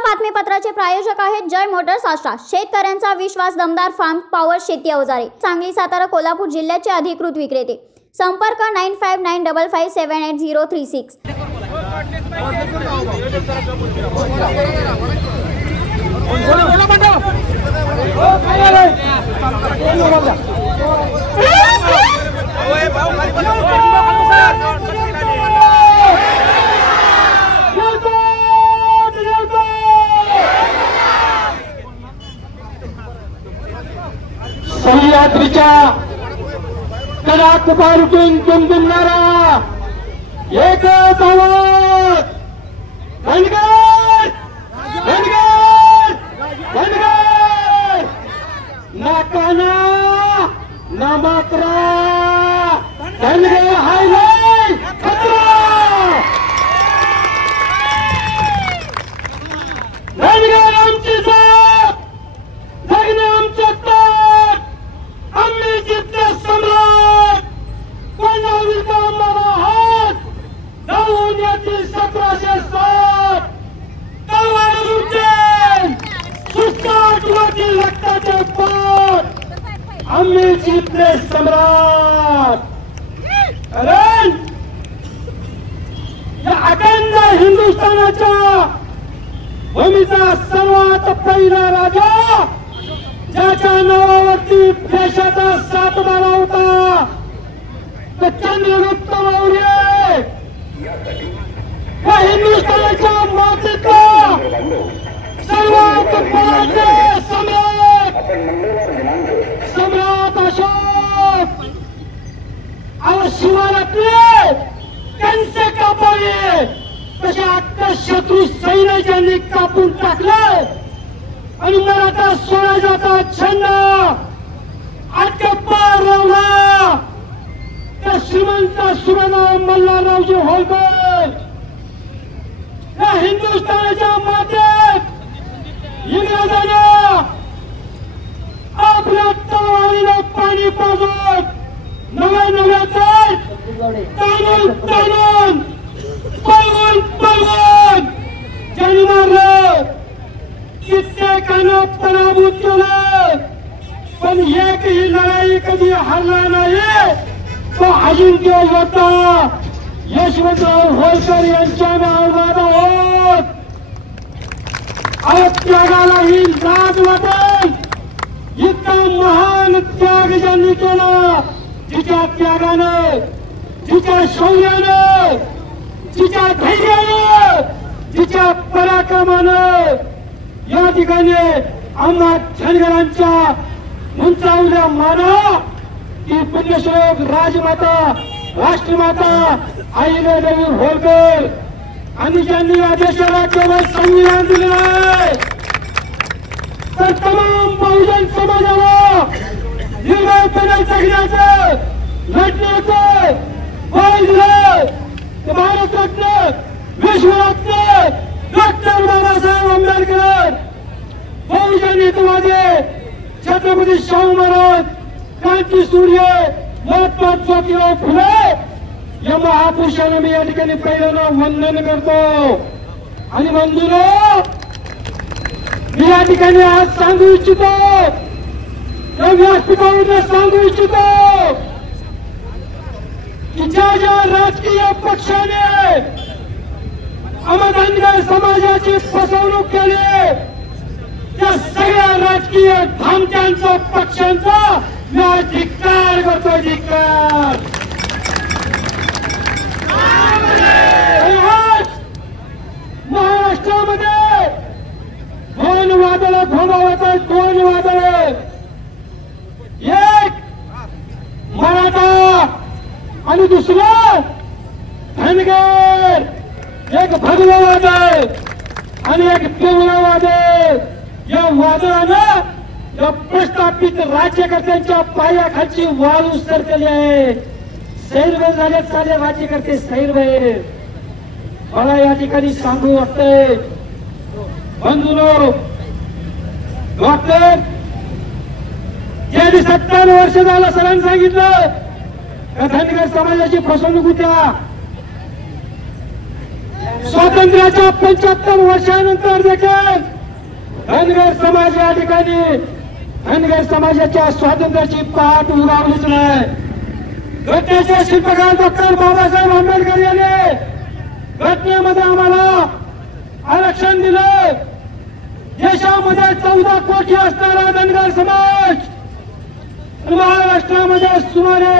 बातमीपत्राचे प्रायोजक आहेत जय मोटर्स आशा, शेतकऱ्यांचा विश्वास, दमदार फार्म पॉवर शेती अवजारे, सांगली, सातारा, कोल्हापूर जिल्ह्याचे अधिकृत विक्रेते। संपर्क 9595578036। सह्याद्रीच्या कडाक पारुटून दुमदुमणारा एकच आवाज, धनगर धनगर धनगर, नाकाना ना मात्रा, धनगर हायलाय खतरा, धनगर आमची साथ, जगणे आमचे ताट, आम्ही जिद्द सम्राट, कोणावर का आम्हाला हात, जाऊन येतील 1707, तलवार उचेल, सुस्ताट वाटेल रक्ताचे पाट, आम्ही जिद्द सम्राट। कारण या अखंड हिंदुस्थानाच्या भूमीचा सर्वात पहिला राजा, ज्याच्या नावावरती देशाचा सातबारा होता, तो चंद्रगुप्त मौर्य, या हिंदुस्थानाच्या मातीचा सर्वात पराक्रमी सम्राट अशोक और शिवारातले त्यांचे कापाले तशा अख्खा शत्रू सैन्याने कापून टाकलं आणि मराठा स्वराज्याचा झेंडा अख्खा पार लावला त्या श्रीमंत सुरेंद्र मल्हाररावजी होळकर। या हिंदुस्थानाच्या मातेत इंग्रजांना आपल्या तलवारीनं पाणी पाजून नव्या ताणून पळवून ज्यांनी मारलं, कित्येकांना पराभूत केलं, पण एकही लढाई कधी हरला नाही तो अजिंक्य योद्धा यशवंतराव होळकर यांच्या नावात आहोत। आज त्यागालाही लाज वाटेल, इतका महान त्याग ज्यांनी केला, जिच्या त्यागानं, जिच्या शौर्यानं, जिच्या धैर्यानं, जिच्या पराक्रमानं या ठिकाणी आम्हा धनगरांच्या उंचावल्या माना की पुण्यश्लोक राजमाता, राष्ट्रमाता अहिल्यादेवी होळकर आणि ज्यांनी या देशाला केवळ संविधान दिलेलं आहे, तर तमाम बहुजन समाजाला निर्भयपणे जगण्याचं, लढण्याचं बळ दिलं। भारतरत्न, विश्वरत्न डॉक्टर बाबासाहेब आंबेडकर, बहुजन हितवादी छत्रपती शाहू महाराज, क्रांतीसूर्य महात्मा ज्योतिराव फुले या महापुरुषांना मी या ठिकाणी पहिल्यांदा वंदन करतो। आणि बंधूंनो, मी या ठिकाणी आज सांगू इच्छितो, या व्यासपीठावर सांगू इच्छितो की ज्या राजकीय पक्षाने आम्हा धनगर समाजाची फसवणूक केली, त्या सगळ्या राजकीय धामत्यांचा पक्षांचा मी धिक्कार करतो, धिक्कार। महाराष्ट्रामध्ये दोन वादळ घोंगावत आहेत, दोन वादळ, एक मराठा आणि दुसरं धनगर, एक भगववाद आहे आणि एक पिवळावाद आहे। या वादळानं या प्रस्थापित राज्यकर्त्यांच्या पायाखालची वाळू सरकली आहे, सैरभैर झाले सारे राज्यकर्ते सैरभैर। मला या ठिकाणी सांगू वाटतंय बंधूंनो, डॉक्टर गेली 57 वर्ष झालं सरांनी सांगितलं का धनगर समाजाची फसवणूक होत्या, स्वातंत्र्याच्या 75 वर्षानंतर देखील धनगर समाज या ठिकाणी धनगर समाजाच्या स्वातंत्र्याची पाठ उगावलीच नाही. घटनेचे शिल्पकार डॉक्टर बाबासाहेब आंबेडकर यांनी घटनेमध्ये आम्हाला आरक्षण दिलं. देशामध्ये 14 कोटी असणारा धनगर समाज, महाराष्ट्रामध्ये सुमारे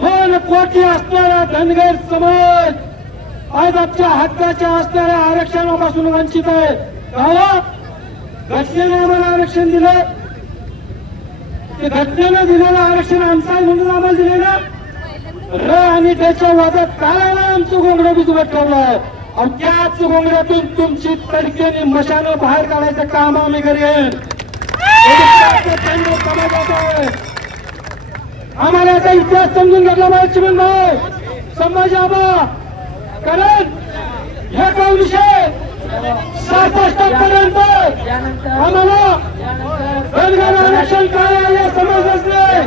2 कोटी असणारा धनगर समाज आज आमच्या हक्काच्या असणाऱ्या आरक्षणापासून वंचित आहे. का घटनेने आम्हाला आरक्षण दिलं? ते घटनेनं दिलेलं आरक्षण आमचं आहे म्हणून आम्हाला दिले ना? आणि त्याच्या वादात काळाला आमचं गोंगडं भिजवत ठेवलंय. त्याच गोंगड्यातून तुमची तडकेने मशानं बाहेर काढायचं काम आम्ही करेन. आम्हाला याचा इतिहास समजून घेतला पाहिजे. चिमण भाऊ, संभाजी आबा, कारण हे 1967 पर्यंत आम्हाला धनगर आरक्षण काय आहे समजलंच नाही.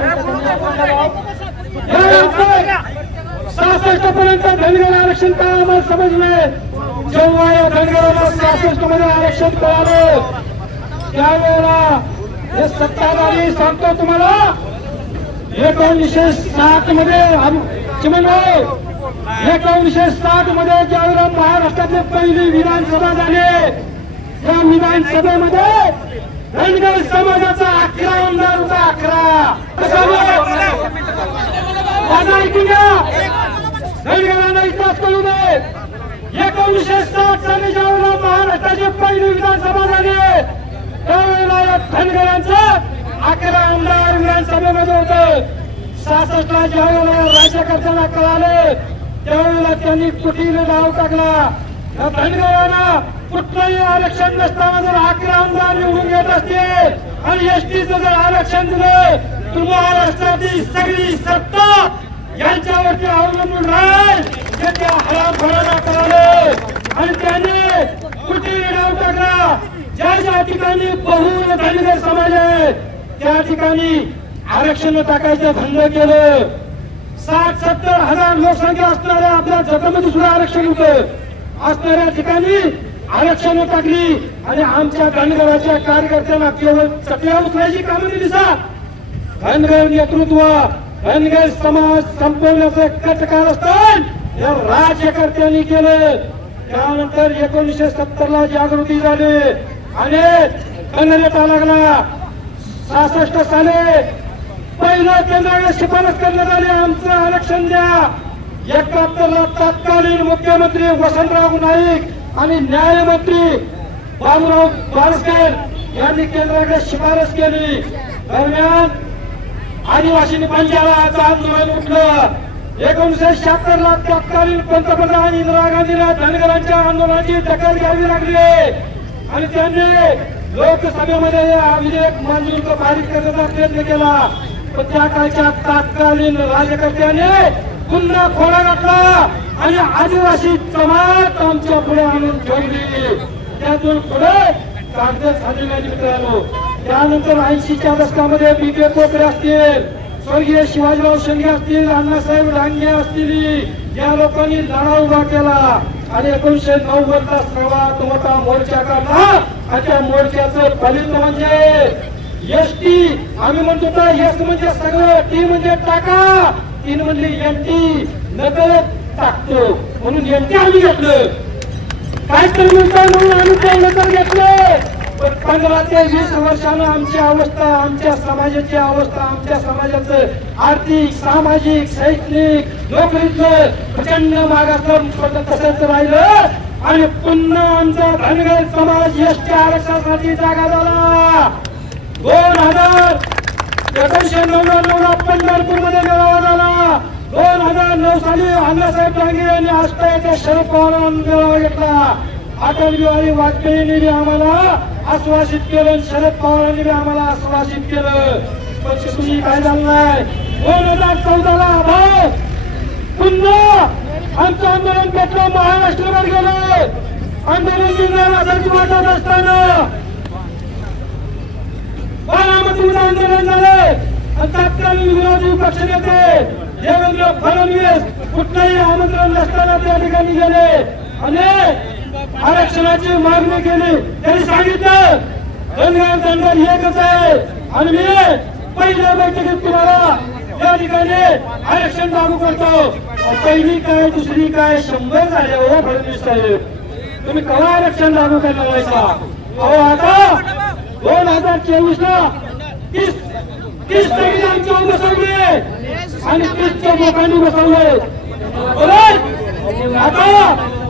66 पर्यंत धनगर आरक्षण काय आम्हाला समजलंय. जेव्हा या धनगराला 66 मध्ये आरक्षण कळालं त्यावेळेला हे सत्ताधारी सांगतो तुम्हाला 1960 मध्ये चिमणभाऊ 1960 मध्ये ज्यावेळेला महाराष्ट्रातली पहिली विधानसभा झाली त्या विधानसभेमध्ये धनगर समाजाचा 11 आमदार होता. 11 माझा ऐकून घ्या. धनगरांना इतिहास कळू दे. 1960 साली ज्यावेळेला महाराष्ट्राची पहिली विधानसभा झाली त्यावेळेला या धनगरांचं 11 आमदार विधानसभेमध्ये होतं. 66 ला ज्यावेळेला राज्यकर्त्यांना कळाले त्यावेळेला त्यांनी कुटीला डाव टाकला. या धनगरांना कुठलंही आरक्षण नसताना जर 11 आमदार निवडून घेत असतील आणि एसटीचं जर आरक्षण दिलं तर महाराष्ट्राची सगळी सत्ता यांच्यावरती अवलंबून राहील हे त्या हरामखोरांना कळालं आणि त्याने कुटीला डाव टाकला. ज्या ज्या ठिकाणी बहुल धनगर समाज आहे त्या ठिकाणी आरक्षण टाकायचं बंद केलं. 60-70 हजार लोकसंख्या असणाऱ्या आपल्या जगामध्ये सुद्धा आरक्षण होतं. असणाऱ्या ठिकाणी आरक्षण टाकली आणि आमच्या धनगराच्या कार्यकर्त्यांना केवळ चटया उचलायची कामं दिली. धनगर नेतृत्व धनगर समाज संपवण्याचं कटकारस्थान या राज्यकर्त्यांनी केलं. त्यानंतर 1970 ला जागृती झाली आणि कन्नडा लागला. 66 साली पहिला केंद्राकडे शिफारस करण्यात आली आमचं आरक्षण द्या. 71 ला तत्कालीन मुख्यमंत्री वसंतराव नाईक आणि न्यायमंत्री बाबूराव बारस्कर यांनी केंद्राकडे शिफारस केली. दरम्यान आदिवासी बंजाराचं आंदोलन उठलं. 1976 ला तत्कालीन पंतप्रधान इंदिरा गांधीला धनगरांच्या आंदोलनाची दखल घ्यावी लागली आणि त्यांनी लोकसभेमध्ये हा विधेयक मंजूर पारित करण्याचा प्रयत्न केला. पण त्या काळच्या तत्कालीन राज्यकर्त्याने पुन्हा खोडा घातला आणि आदिवासी जमात आमच्या पुढे आणून ठेवली. त्यातून पुढे कागद झालेल्या मित्रांनो. त्यानंतर 80च्या दशकामध्ये बी.के. कोकरे असतील, स्वर्गीय शिवाजीराव शेंडगे असतील, अण्णासाहेब डांगे असतील या लोकांनी लढा उभा केला आणि 1990ला सर्वात मोठा मोर्चा काढला आणि त्या मोर्चाचं फलित म्हणजे एसटी. आम्ही म्हणतो तर एस म्हणजे सगळं, टी म्हणजे टाका, 3 म्हणजे एनटी नकल टाकतो म्हणून एनटी आम्ही घेतलं. काय तर म्हणतात म्हणून आम्ही ते नकल घेतलं. पण 15 ते 20 वर्षानं आमची अवस्था, आमच्या समाजाची अवस्था, आमच्या समाजाचं आर्थिक, सामाजिक, शैक्षणिक, नोकरीतलं प्रचंड मागासलं तसंच राहिलं आणि पुन्हा आमचा धनगर समाज एसटी आरक्षणासाठी जागा झाला. 1999 ला पंढरपूरमध्ये मेळावा झाला. 2009 साली अण्णासाहेब डांगे यांनी आष्टाच्या शरद पवारांना मेळावा घेतला. अटल बिहारी वाजपेयींनी बी आम्हाला आश्वासित केलं, शरद पवारांनी बी आम्हाला आश्वासित केलं. पण तुम्ही काय झालं नाही. 2014 ला भाऊ पुन्हा आमचं आंदोलन पेटलं, महाराष्ट्रभर गेलं. आंदोलन जिल्ह्यात असायची वाटत असताना बारामतीमध्ये आंदोलन झालं आणि तत्कालीन विरोधी पक्षनेते देवेंद्र फडणवीस कुठलंही आमंत्रण नसताना त्या ठिकाणी गेले आणि आरक्षणाची मागणी केली. त्यांनी सांगितलं धनगर एकच आहे. आणि मी पहिल्या बैठकीत तुम्हाला या ठिकाणी आरक्षण लागू करतो. पहिली काय दुसरी काय 100 झाले हो फडणवीस साहेब. तुम्ही केव्हा आरक्षण लागू करणार व्हायचा? अहो आता 2024 ला 30 संविधान चौक बसवले आणि 30 लोकांनी बसवले. बरोबर आता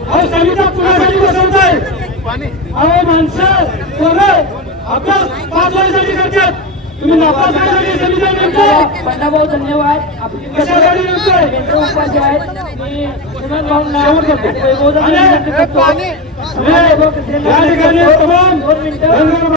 अहो संविधान कुणासाठी बसवताय? अहो माणसं अभ्यास 5 वर्षांसाठी करतात. तुम्ही नापास करण्यासाठी संविधान नेमकं बंडाभाऊ धन्यवाद. कशासाठी नेमकं केंद्र उपाध्याय मी सुमन भाऊंना शेवट करतो. वैभवधन विनंती करतो. या ठिकाणी तमाम